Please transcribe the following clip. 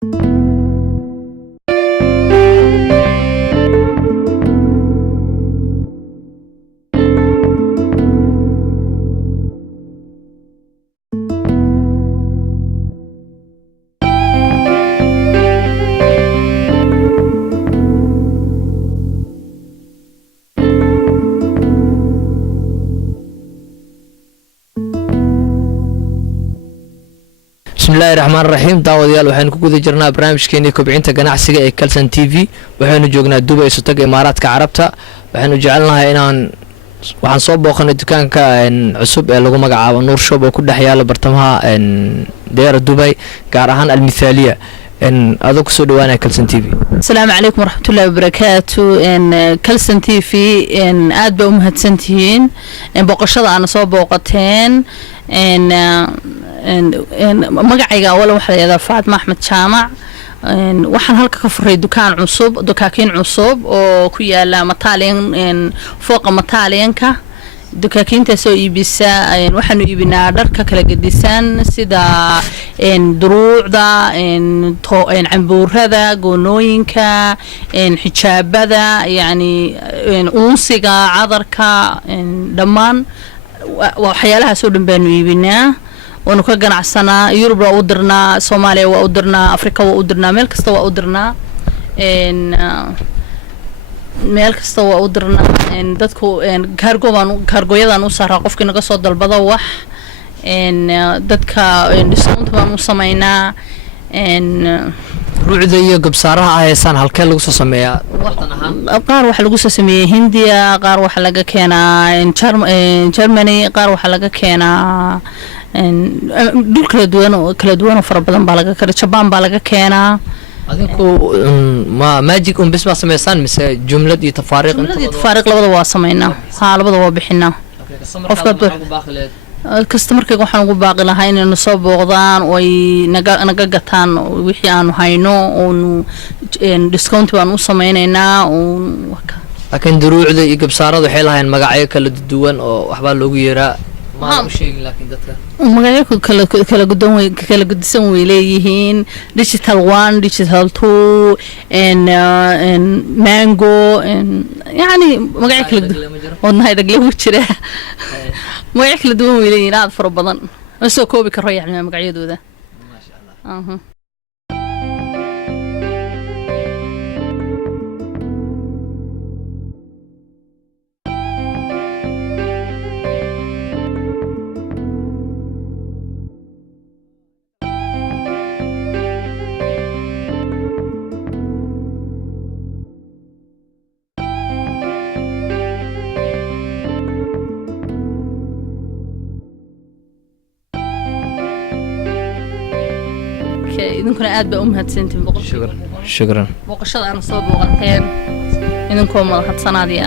بسم الله الرحمن الرحيم داوديال waxaan ku guda jirnaa barnaamijkeena kobcinta ganacsiga ee Kalsan TV waxaanu joognaa Dubai isu tag Imaaraadka Carabta waxaanu jecelnahay inaan waxaan soo booqanay dukaanka cusub ee lagu magacaabo Noor Shop oo ku dhex yaala bartamaha deer Dubai gaar ahaan Al-Mithaliya adoo ku soo dhawaanay Kalsan TV السلام عليكم ورحمة الله وبركاته كالسن تي في aad ba u mahadsantihiin boqoshada aan soo booqateen magacayga wala waxa la yiraahdaa Faatma Axmed Jaamac waxaan halka ka furay dukaan cusub dukaakiin cusub oo ku yaala Mataalin fooqa Mataalinka dukaakiinta soo iibisa waxaanu iibinaa dharka kala gedisan sida duruucda cambuurada goonooyinka xijaabada yani unsiga cadarka dhammaan waxyaalaha soo dhan baanu iibinaa wanu ka ganacsanaa Yurub waa u dirnaa Soomaaliya waa u dirnaa Afrika waa u dirnaa meel kasta waa u dirnaa meel kasta waa u dirnaa dadku kaargooyadan u saaraa qofkii naga soo dalbado wax dadka discount baan u sameynaa ruucda iyo gabsaaraha aysan halkee lagu soo sameeyaa wadan ahaan qaar waxa lagu soo sameeyay Hindiya qaar waxa laga keenaa Germany qaar waxa laga keenaa dhul kala duwan oo fara badan baa laga keenaa Japan baa laga keenaa adinku ma magic bas ma sameeysan mise jumlad iyo tafaariiq labada waa sameynaa labada waa bixinaa qofka customerka waxaan ugu baaqi lahaa inay soo booqdaan oo ay naga gataan wixii aanu hayno oo discount baan u sameynaynaa laakiin duruucda iyo gabsaarada waxay lahayn magacyo kala duwan oo waxba loogu yeeraa ma u sheegin laakiin dadka magacyo kala guddisan way leeyihiin digital 1 digital 2 and mango yani magacyo kala duwan oo nahay mu jira magacyo kala duwan way leeyihiin aad fara badan soo koobi karo yani magacyadooda ma sha Allah idinkuna aad ba u mahadsantiin shukran boqoshada aan soo booqateen idinkoo mahadsanaaday